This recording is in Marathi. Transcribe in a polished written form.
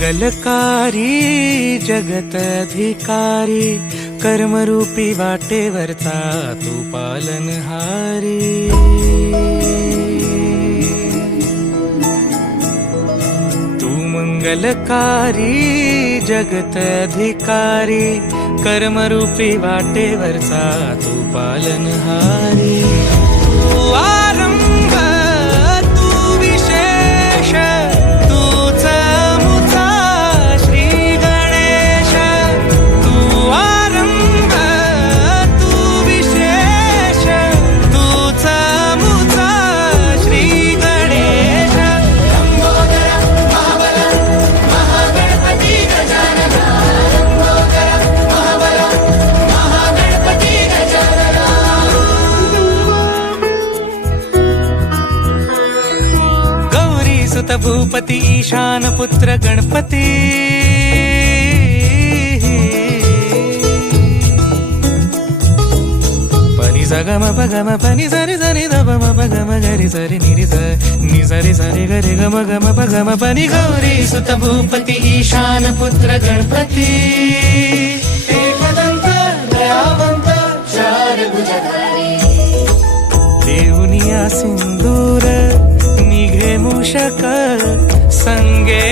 मंगलकारी जगत अधिकारी, कर्मरूपी वाटेवरचा तू पालनहारी। तू मंगलकारी जगत अधिकारी, कर्मरूपी वाटेवरचा तू पालनहारी। तू आरंभ तू विशेष, तूच मुचा श्री गणेश। तू आरंभ तू विशेष, तूच मुचा श्री गणेश। लंबोदर महाबल महागणपती गजानना, लंबोदर महाबल महागणपती गजानना। गौरी सुत भूपती ईशान पुत्र गणपती, पनी सगम पगम पनी सरि सरि दम पगम गरि सरि निरि नि सरि सरि गरि गम गम पगम पनी। गौरी सुत भूपती ईशान पुत्र गणपती, एकदंत दयावंत चार भुजधारी। देऊनिया सिंदूर निघे मूषक, संगे